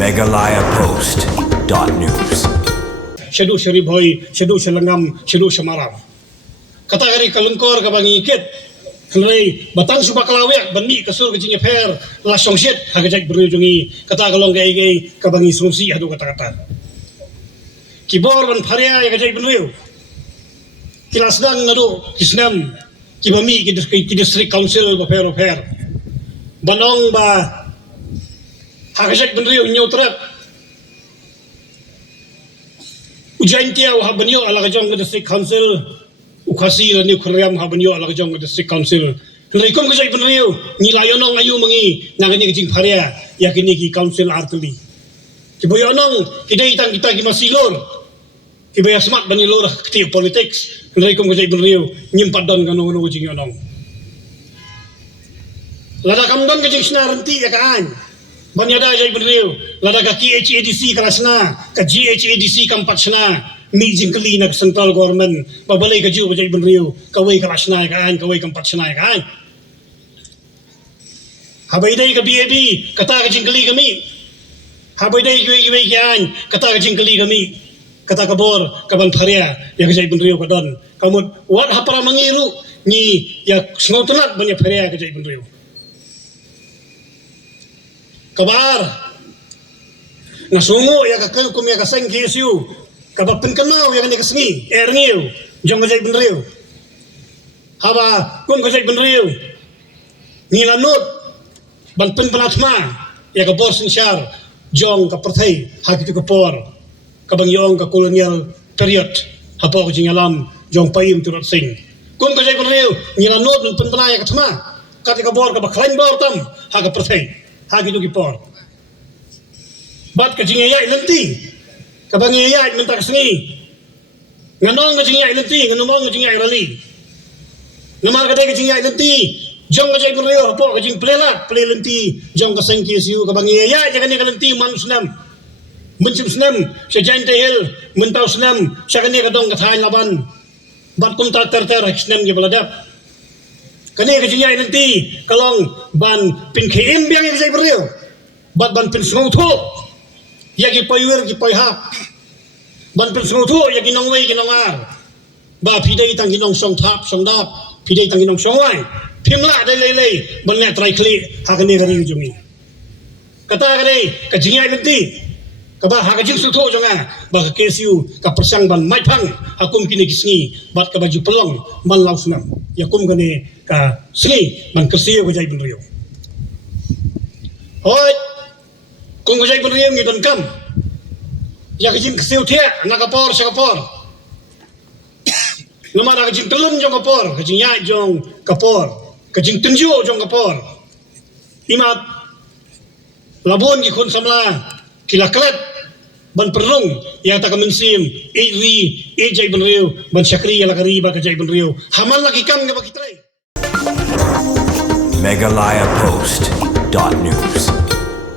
megalayapost.news. Syadu syaribhoy, syadu syalangam, syadu syamaram. Kata kari kalungkor kabangi ikit. Kenai batang subak kalawek bani kasur kecinya per la songsit hagajak berujungi kata kalong gay kabangi songsi adu kata-kata. Kibor ban pharia ya gajak benriu. Kilasdang nadu kisnam kibami ki district council ba per. Banong ba hagajak benriu nyautrap. Ujain tiaw habanyo ala kajong district council ukasi la ni khriam habanyo ala kajong district council reikom kajai benriu nilayonong ayu mengi nangani kijing pharia yakini ki council artuli kiboyonong kidai tang kita ki masilor kiboya smart banilor kti politics reikom kajai benriu nyimpat don kanu kijing yonong lada kamdon kijing snaranti ya kan banyada jai benriu lada ka KHADC kalasna ka GHADC kampatna mi jingkali na central government babalai ka ju jai benriu kawai kalasna kan kawai kampatna kan habai dai ka BAB kata ka jingkali kami habai dai giwai kan kata ka jingkali kami kata ka bor ka ban pharia ya ka jai benriu ka don kamut wat hapara mangiru ni ya sngotunat banya pharia ka jai benriu kabar nasungo ya kakal kum ya kasang KSU kabapen kenau ya kani kasngi erniu jong gajai benriu haba kum gajai benriu nilanut banpen penatma ya ka bor sinsyar jong ka perthai hakitu ka por kabang yong ka kolonial period hapa ko jingalam jong paim turut sing kum gajai benriu nilanut banpen penaya ka thma ka bor ka bakhlain bor tam ha ka perthai hagi tu kipor bat ka jingaya ilenti kabang iya mentak sengi nganong ka jingaya ilenti nganong ka jingaya rali namar ka dai ka jingaya ilenti jong ka jai beryo po ka jing plelat plelenti jong ka seng KSU kabang iya jangan ka lenti manusnam mencim senam sejain tehil mentau senam sakani ka dong ka thain laban bat kum ta ter senam ge baladap kani ka jingaya ilenti kalong ban pin khem biang ka jai beryo bat ban pin sngotho yagi paywer ki payhap ban pin sngotho yagi nongwei ki nongar ba phidei tang ginong song thap song dap phidei tang ginong songwai phimla dai lei ban le trai khli hakani gari jungi kata gari ka jingya lenti ka ba ha ka jing sutho jonga ba ka KSU ka persang ban mai phang hakum kini kisngi bat ka baju pelong man lausnam yakum gane ka sngi ban kersiyo ka jai benriu hoi kung kajai benriu ngi don kam ya kajing kesiu thia nakapor sakapor lamara kajing telun jong kapor kajing ya jong kapor kajing tenju jong kapor imat labun ki khun samla kilaklet ban perlung ya ta kamensim ri jai benriu ban syakri ya lakari ba kajai benriu hamal lagi kam ke bakitrai megalayapost.news.